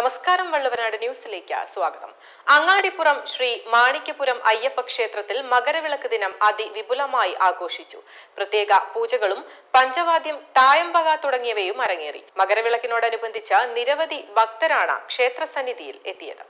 നമസ്കാരം വള്ളുവനാട് ന്യൂസിലേക്ക് സ്വാഗതം. അങ്ങാടിപ്പുറം ശ്രീ മാണിക്യപുരം അയ്യപ്പ ക്ഷേത്രത്തിൽ മകരവിളക്ക് ദിനം അതിവിപുലമായി ആഘോഷിച്ചു. പ്രത്യേക പൂജകളും പഞ്ചവാദ്യം തായമ്പക തുടങ്ങിയവയും അരങ്ങേറി. മകരവിളക്കിനോടനുബന്ധിച്ച് നിരവധി ഭക്തരാണ് ക്ഷേത്ര സന്നിധിയിൽ എത്തിയത്.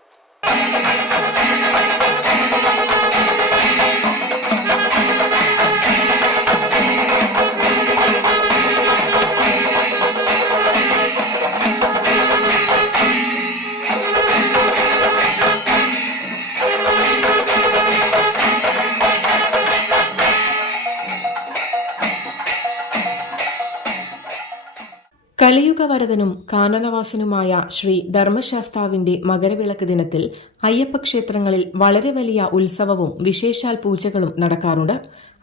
കലിയുഗവരതനും കാനനവാസനുമായ ശ്രീ ധർമ്മശാസ്താവിന്റെ മകരവിളക്ക് ദിനത്തിൽ അയ്യപ്പ ക്ഷേത്രങ്ങളിൽ വളരെ വലിയ ഉത്സവവും വിശേഷാൽ പൂജകളും നടക്കാറുണ്ട്.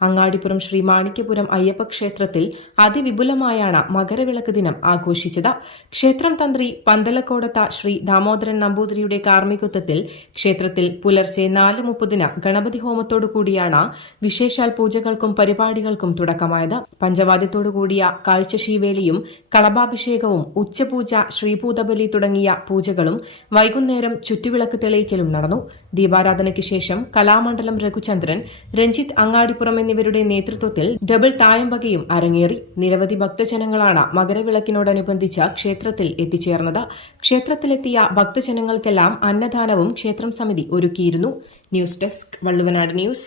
അങ്ങാടിപ്പുറം ശ്രീ മാണിക്യപുരം അയ്യപ്പ ക്ഷേത്രത്തിൽ അതിവിപുലമായാണ് മകരവിളക്ക് ദിനം ആഘോഷിച്ചത്. ക്ഷേത്രം തന്ത്രി പന്തലക്കോടത്ത ശ്രീ ദാമോദരൻ നമ്പൂതിരിയുടെ കാർമ്മികത്വത്തിൽ ക്ഷേത്രത്തിൽ പുലർച്ചെ നാല് മുപ്പതിന് ഗണപതി ഹോമത്തോടു കൂടിയാണ് വിശേഷാൽ പൂജകൾക്കും പരിപാടികൾക്കും തുടക്കമായത്. പഞ്ചവാദ്യത്തോടു കൂടിയ കാഴ്ചശീവേലിയും കളഭാഭിഷേകവും ഉച്ചപൂജ ശ്രീഭൂതബലി തുടങ്ങിയ പൂജകളും വൈകുന്നേരം ചുറ്റുവിളക്ക് തെളിയിക്കലും നടന്നു. ദീപാരാധനയ്ക്ക് ശേഷം കലാമണ്ഡലം രഘുചന്ദ്രൻ രഞ്ജിത്ത് അങ്ങാടിപ്പുറം എന്നിവരുടെ നേതൃത്വത്തിൽ ഡബിൾ തായമ്പകയും അരങ്ങേറി. നിരവധി ഭക്തജനങ്ങളാണ് മകരവിളക്കിനോടനുബന്ധിച്ച് ക്ഷേത്രത്തിൽ എത്തിച്ചേർന്നത്. ക്ഷേത്രത്തിലെത്തിയ ഭക്തജനങ്ങൾക്കെല്ലാം അന്നദാനവും ക്ഷേത്രം സമിതി ഒരുക്കിയിരുന്നു. News desk Valluvanad news.